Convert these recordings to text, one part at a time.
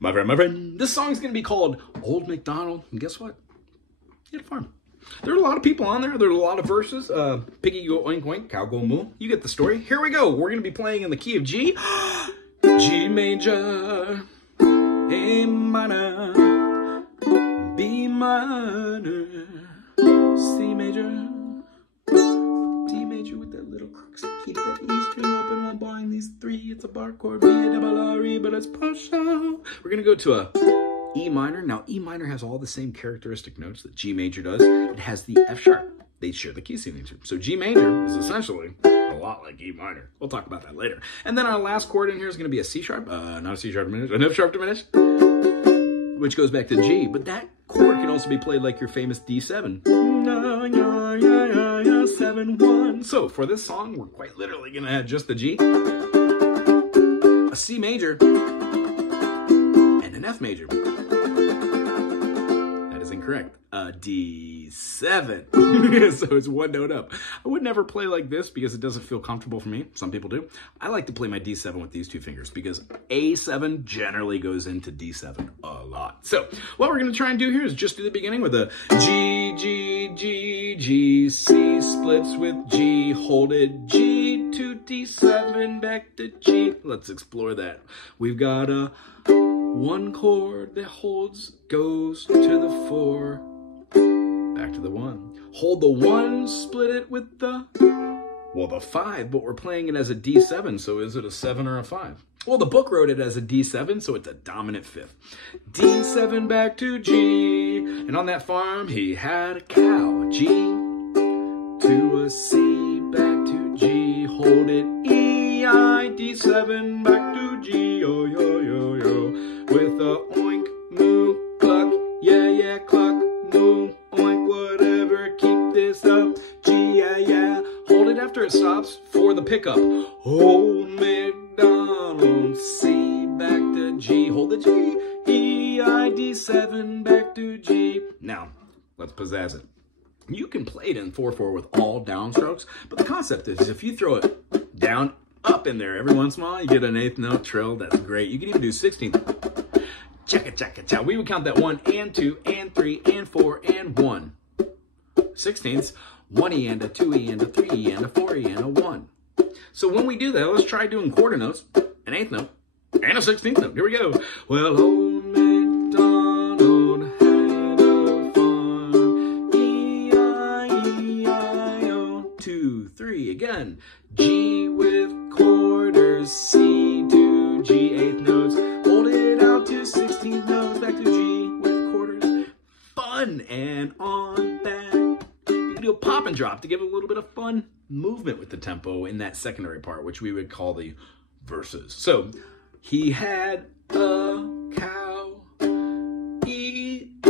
My friend, this song's going to be called Old McDonald. And guess what? He had a farm. There are a lot of people on there. There are a lot of verses. Piggy go oink oink, cow go moo. You get the story. Here we go. We're going to be playing in the key of G. G major, A minor, B minor, C major, D major with that little crux. Keep that E string open while barring these three. It's a bar chord, B, A, double R, E, but it's partial. We're going to go to a E minor. Now, E minor has all the same characteristic notes that G major does. It has the F sharp. They share the key signature. So G major is essentially a lot like E minor. We'll talk about that later. And then our last chord in here is going to be a C sharp, not a C sharp diminished, an F sharp diminished, which goes back to G. But that chord can also be played like your famous D7. 7-1. So for this song, we're quite literally going to add just the G, a C major, and an F major. That is incorrect. A D7. So it's one note up. I would never play like this because it doesn't feel comfortable for me. Some people do. I like to play my D7 with these two fingers because A7 generally goes into D7 a lot. So what we're going to try and do here is just do the beginning with a G, G, G, G, C splits with G, hold it, G to D7, back to G. Let's explore that. We've got a one chord that holds, goes to the 4, back to the 1. Hold the 1, split it with the, well, the 5, but we're playing it as a D7, so is it a 7 or a 5? Well, the book wrote it as a D7, so it's a dominant 5th. D7 back to G, and on that farm he had a cow. G to a C, back to G, hold it, E, I, D7, back to G, yo, yo, yo, yo, with a oink, moo, cluck, yeah, yeah, cluck, moo, oink, whatever, keep this up, G, yeah, yeah, hold it after it stops for the pickup. Old McDonald, C, back to G, hold the G, E, I, D7, back to G. Now, let's pizzazz it. You can play it in 4/4 with all downstrokes, but the concept is if you throw it down, up in there every once in a while, you get an 8th note trill. That's great. You can even do 16th. Checka, checka, chow. We would count that 1 and 2 and 3 and 4 and 1. 16ths, 1E and a 2E and a 3E and a 4E and a 1. So when we do that, let's try doing quarter notes, an 8th note, and a 16th note. Here we go. Well, old McDonald had a farm, E-I-E-I-O, 2, 3, again. G with quarters, C to G, 8th notes, hold it out to 16th notes, back to G with quarters. Fun, and on that, you can do a pop and drop to give it a little bit of fun movement with the tempo in that secondary part, which we would call the verses. So, he had a cow, E-I-E-I-O.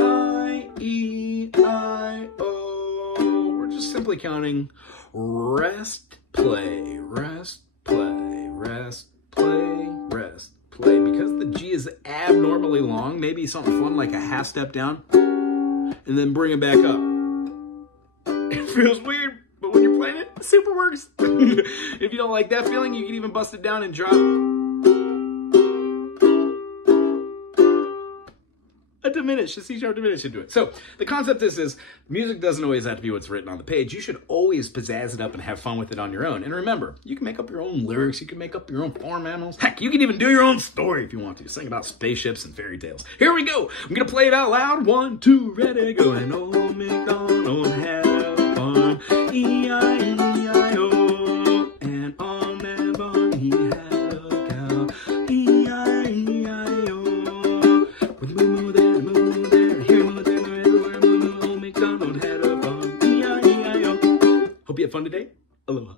We're just simply counting rest, play, rest, play, rest, play, rest, play. Because the G is abnormally long, maybe something fun like a half step down, and then bring it back up. It feels weird, but when you're playing it, it super works. If you don't like that feeling, you can even bust it down and drop a diminished, a C sharp diminished into it. So the concept is music doesn't always have to be what's written on the page. You should always pizzazz it up and have fun with it on your own. And remember, you can make up your own lyrics. You can make up your own farm animals. Heck, you can even do your own story if you want to. Sing about spaceships and fairy tales. Here we go. I'm going to play it out loud. 1, 2, ready, go. And old McDonald had a farm, E-I-E-I-O. And on that barn he had a cow, E-I-E-I-O. With the moo there, moo there, here moo there, everywhere moo, old McDonald had a farm, E-I-E-I-O. Hope you had fun today. Aloha.